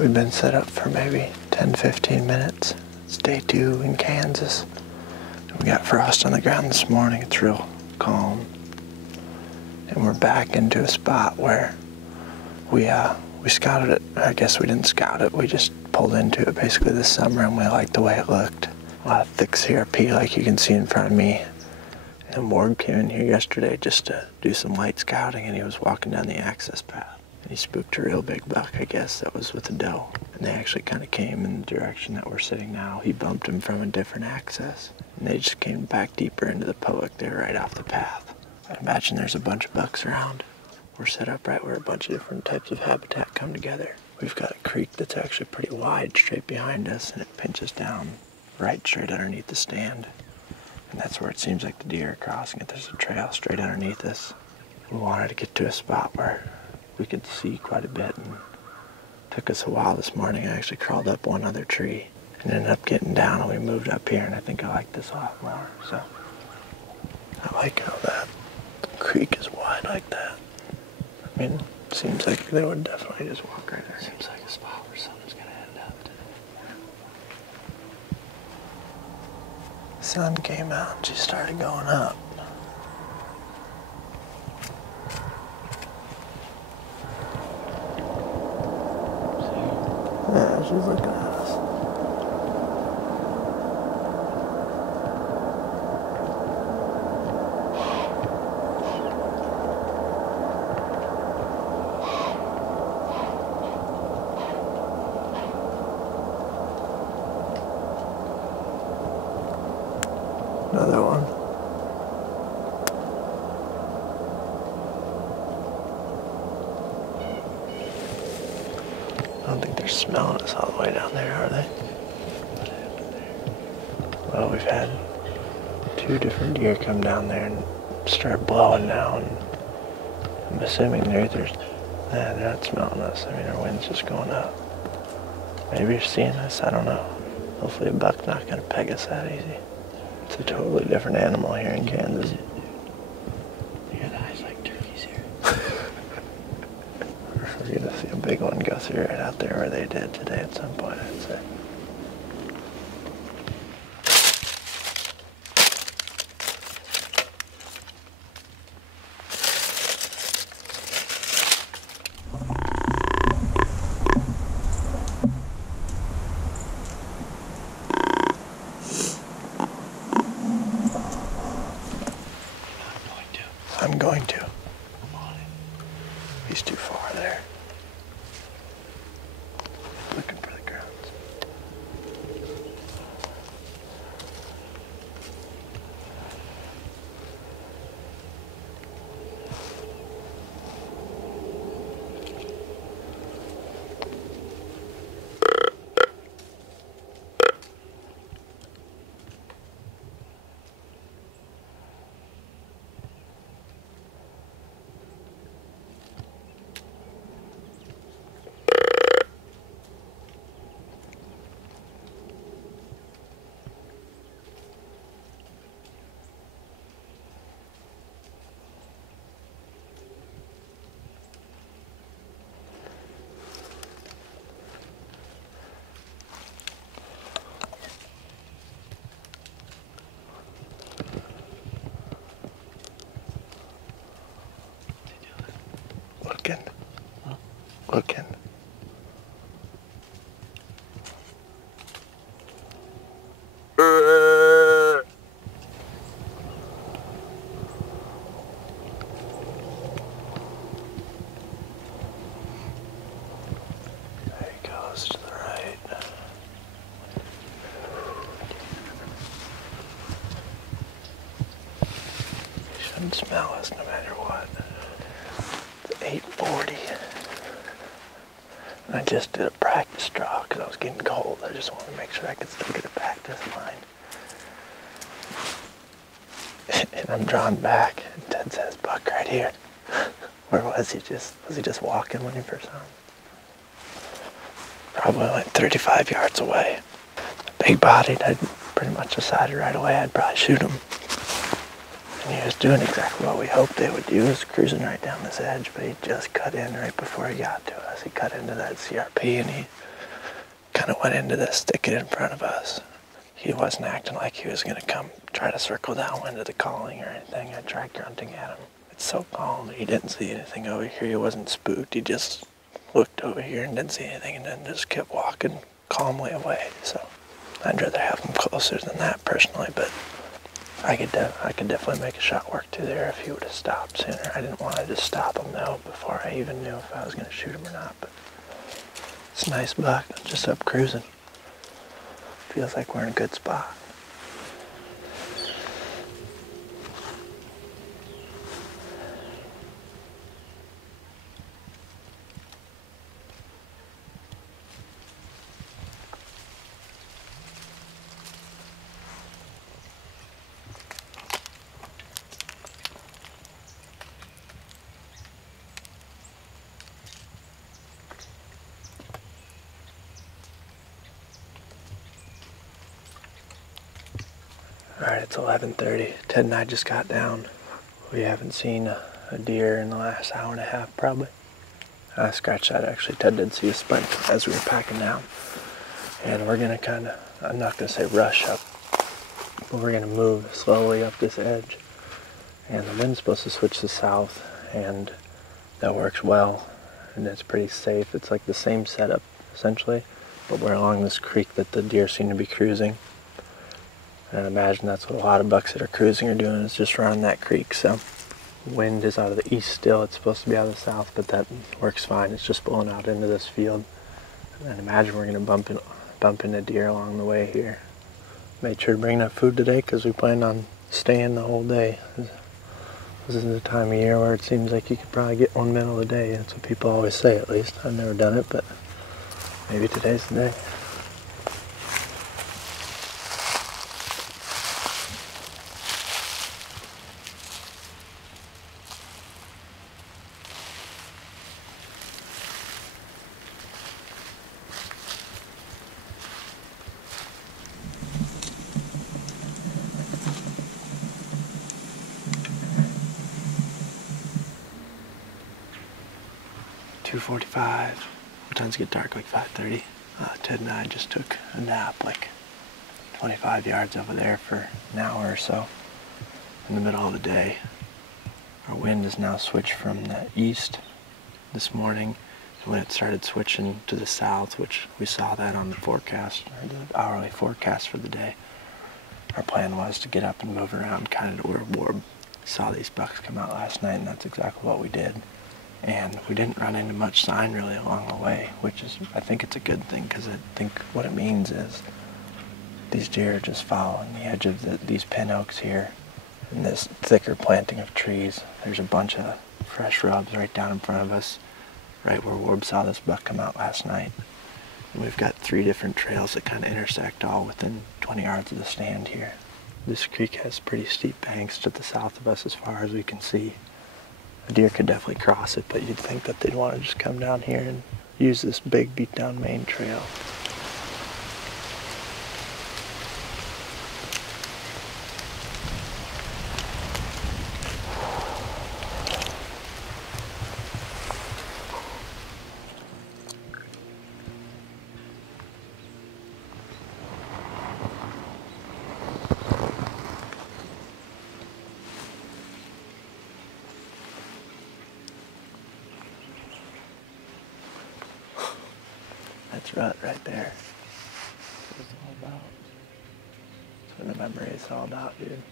We've been set up for maybe 10-15 minutes. It's day 2 in Kansas. We got frost on the ground this morning. It's real calm. And we're back into a spot where we scouted it. I guess we didn't scout it. We just pulled into it basically this summer, and we liked the way it looked. A lot of thick CRP like you can see in front of me. And Ward came in here yesterday just to do some light scouting, and he was walking down the access path. And he spooked a real big buck, I guess, that was with a doe. And they actually kind of came in the direction that we're sitting now. He bumped him from a different access. And they just came back deeper into the public. They were right off the path. I imagine there's a bunch of bucks around. We're set up right where a bunch of different types of habitat come together. We've got a creek that's actually pretty wide straight behind us, and it pinches down right straight underneath the stand. And that's where it seems like the deer are crossing it. There's a trail straight underneath us. We wanted to get to a spot where we could see quite a bit, and it took us a while this morning. I actually crawled up one other tree and ended up getting down, and we moved up here, and I think I like this a lot more. So I like how that creek is wide like that. I mean, it seems like they would definitely just walk right there. Seems like a spot where someone's gonna end up today. The sun came out and she started going up. Yeah, she's looking at us. Another one. I don't think they're smelling us all the way down there, are they? Well, we've had 2 different deer come down there and start blowing now, and I'm assuming they're not smelling us. I mean, our wind's just going up. Maybe you're seeing us, I don't know. Hopefully a buck's not gonna peg us that easy. It's a totally different animal here in Kansas. You got eyes like turkeys here. We're gonna see a big one go through right out there where they did today at some point, I'd say. I'm going to. I'm on it. He's too far there. Looking for the grounds. Looking. Huh? Looking. There he goes to the right. He shouldn't smell us no matter what. 8:40. And I just did a practice draw because I was getting cold. I just wanted to make sure I could still get a practice line. And I'm drawn back, and Ted says, "Buck right here." Where was he? Was he just walking when he first saw him? Probably like 35 yards away. Big bodied. I pretty much decided right away I'd probably shoot him. And he was doing exactly what we hoped they would do. He was cruising right down this edge, but he just cut in right before he got to us. He cut into that CRP, and he kind of went into this thicket in front of us. He wasn't acting like he was going to come try to circle downwind of the calling or anything. I tried grunting at him. It's so calm. He didn't see anything over here. He wasn't spooked. He just looked over here and didn't see anything and then just kept walking calmly away. So I'd rather have him closer than that personally, but I could definitely make a shot work through there if he would have stopped sooner. I didn't want to just stop him though before I even knew if I was going to shoot him or not. But it's a nice buck, just up cruising. Feels like we're in a good spot. Alright, it's 11:30. Ted and I just got down. We haven't seen a deer in the last hour and a half, probably. Scratch that, actually. Ted did see a spike as we were packing down. And we're going to I'm not going to say rush up, but we're going to move slowly up this edge. And the wind's supposed to switch to south, and that works well. And it's pretty safe. It's like the same setup, essentially, but we're along this creek that the deer seem to be cruising. And I imagine that's what a lot of bucks that are cruising are doing, is just running that creek. So wind is out of the east still. It's supposed to be out of the south, but that works fine. It's just blowing out into this field. And I imagine we're going to bump into deer along the way here. Made sure to bring enough food today because we planned on staying the whole day. This is the time of year where it seems like you could probably get 1 meal a day. That's what people always say, at least. I've never done it, but maybe today's the day. .45. Sometimes get dark like 5:30. Ted and I just took a nap like 25 yards over there for an hour or so in the middle of the day. Our wind has now switched from the east this morning, and when it started switching to the south, which we saw that on the forecast, or the hourly forecast for the day, our plan was to get up and move around kind of to where Warb saw these bucks come out last night, and that's exactly what we did. And we didn't run into much sign really along the way, which is, I think it's a good thing, because I think what it means is these deer are just following the edge of these pin oaks here and this thicker planting of trees. There's a bunch of fresh rubs right down in front of us, right where Warb saw this buck come out last night. And we've got 3 different trails that kind of intersect all within 20 yards of the stand here. This creek has pretty steep banks to the south of us as far as we can see. A deer could definitely cross it, but you'd think that they'd want to just come down here and use this big beat down main trail. That's right there. That's what it's all about. That's what the memory is all about, dude.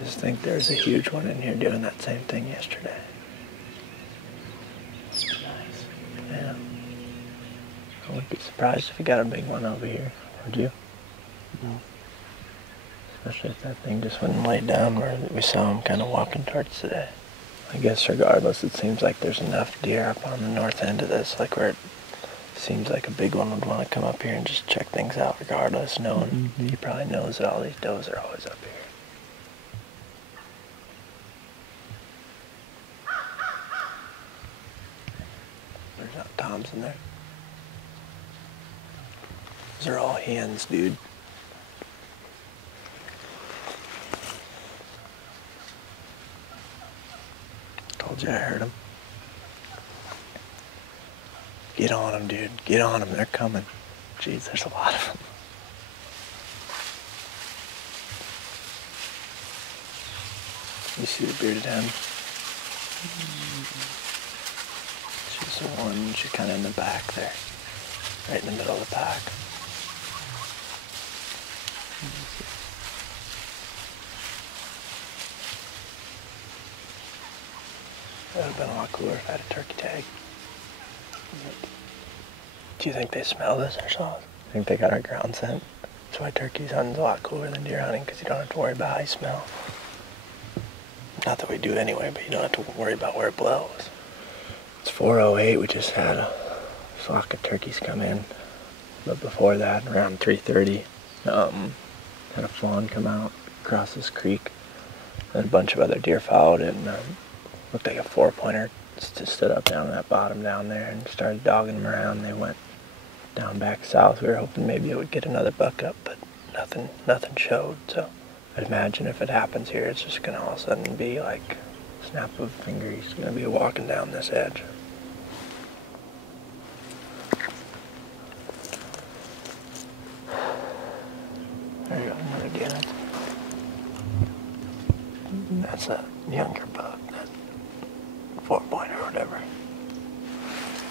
Just think there's a huge one in here doing that same thing yesterday. Nice. Yeah. I wouldn't be surprised if we got a big one over here. Would you? No. Especially if that thing just went and laid down where we saw him kind of walking towards today. I guess regardless, it seems like there's enough deer up on the north end of this, like where it seems like a big one would want to come up here and just check things out regardless, knowing he probably knows that all these does are always up here. There's not toms in there. Those are all hens, dude. told you I heard them. Get on them, dude. Get on them. They're coming. Jeez, there's a lot of them. You see the bearded hen? She's the one, she's kind of in the back there. Right in the middle of the pack. That would have been a lot cooler if I had a turkey tag. Do you think they smell this ourselves? I think they got our ground scent. That's why turkey hunting's a lot cooler than deer hunting, because you don't have to worry about how you smell. Not that we do anyway, but you don't have to worry about where it blows. It's 4:08, we just had a flock of turkeys come in. But before that, around 3:30, had a fawn come out across this creek. And a bunch of other deer followed it, and looked like a 4-pointer just stood up down in that bottom down there and started dogging them around. They went down back south. We were hoping maybe it would get another buck up, but nothing showed. So I'd imagine if it happens here, it's just gonna all of a sudden be like snap of a finger. He's gonna be walking down this edge. There you go, another gannet. That's a younger buck, that 4-pointer or whatever.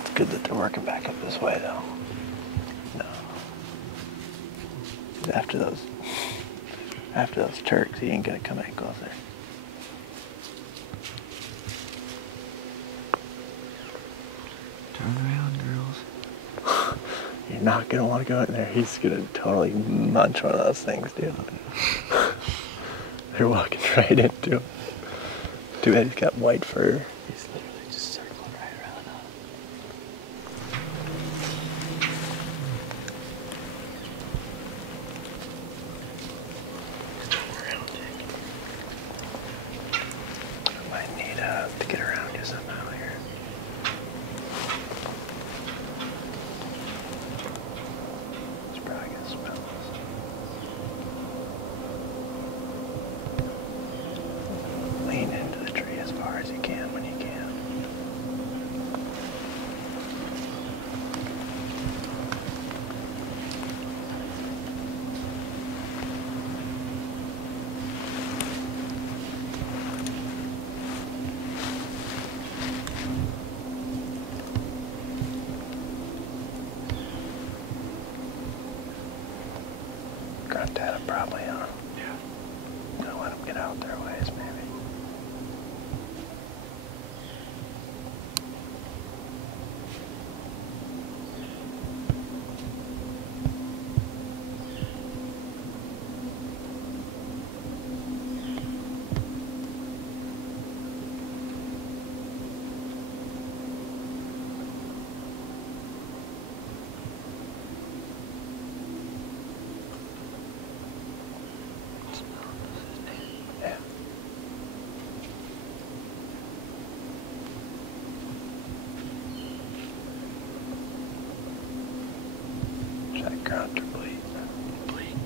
It's good that they're working back up this way though. No. After those turks, he ain't gonna come any closer. Turn around, girls. You're not gonna want to go in there. He's gonna totally munch one of those things, dude. They're walking right into him. Too bad he's got white fur. He's literally just circling right around us. I might need to get around you somehow here. It's probably gonna smell this. Lean into the tree as far as you can when you can. Grunt at him probably, huh? Yeah. Gonna let him get out their ways, maybe. Yeah. Should I grunt or bleed? Bleed.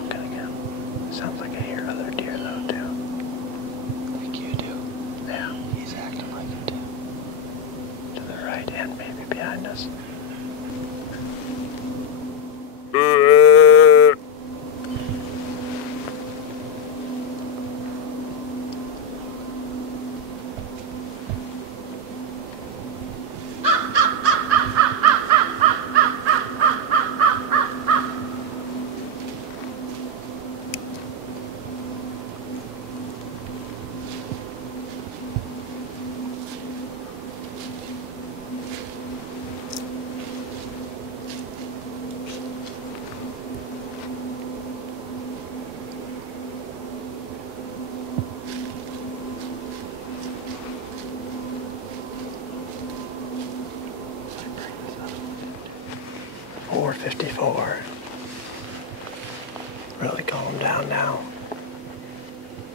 walking again. Sounds like I hear other deer though too. Like you do. Yeah. He's acting like it too. To the right and maybe behind us. .54. Really calm down now.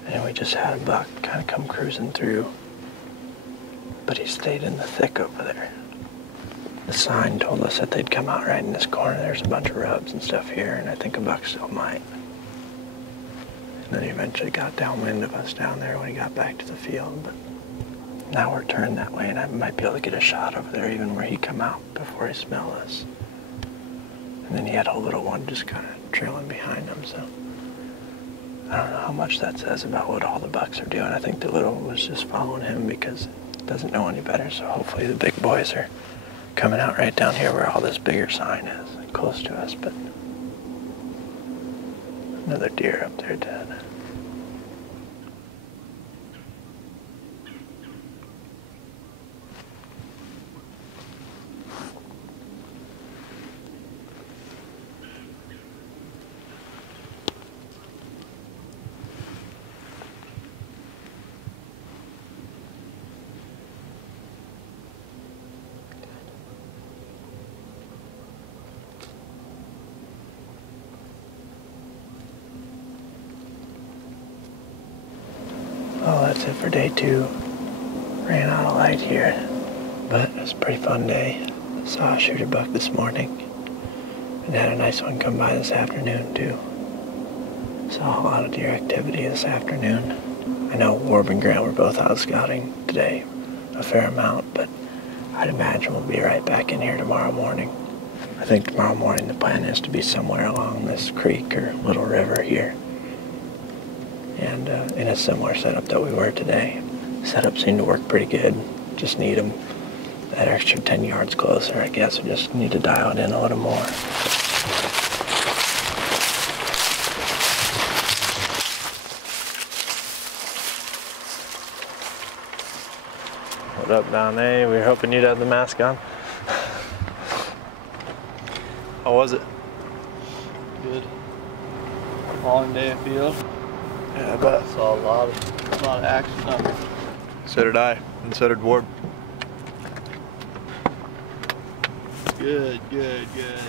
And we just had a buck kind of come cruising through, but he stayed in the thick over there. The sign told us that they'd come out right in this corner. There's a bunch of rubs and stuff here, and I think a buck still might. And then he eventually got downwind of us down there when he got back to the field, but now we're turned that way, and I might be able to get a shot over there even where he come out before he smelled us. And then he had a little one just kind of trailing behind him, so I don't know how much that says about what all the bucks are doing. I think the little one was just following him because it doesn't know any better, so hopefully the big boys are coming out right down here where all this bigger sign is, close to us, but another deer up there dead. Oh, that's it for day 2. Ran out of light here, but it was a pretty fun day. Saw a shooter buck this morning, and had a nice one come by this afternoon too. Saw a lot of deer activity this afternoon. I know Warb and Grant were both out scouting today, a fair amount, but I'd imagine we'll be right back in here tomorrow morning. I think tomorrow morning the plan is to be somewhere along this creek or little river here, and in a similar setup that we were today. Setup seemed to work pretty good. Just need them that extra 10 yards closer, I guess. We just need to dial it in a little more. What up, Don A? We were hoping you'd have the mask on. How was it? Good. Long day of field. Yeah, I bet. Saw a lot of action up there. So did I, and so did Ward. Good, good, good.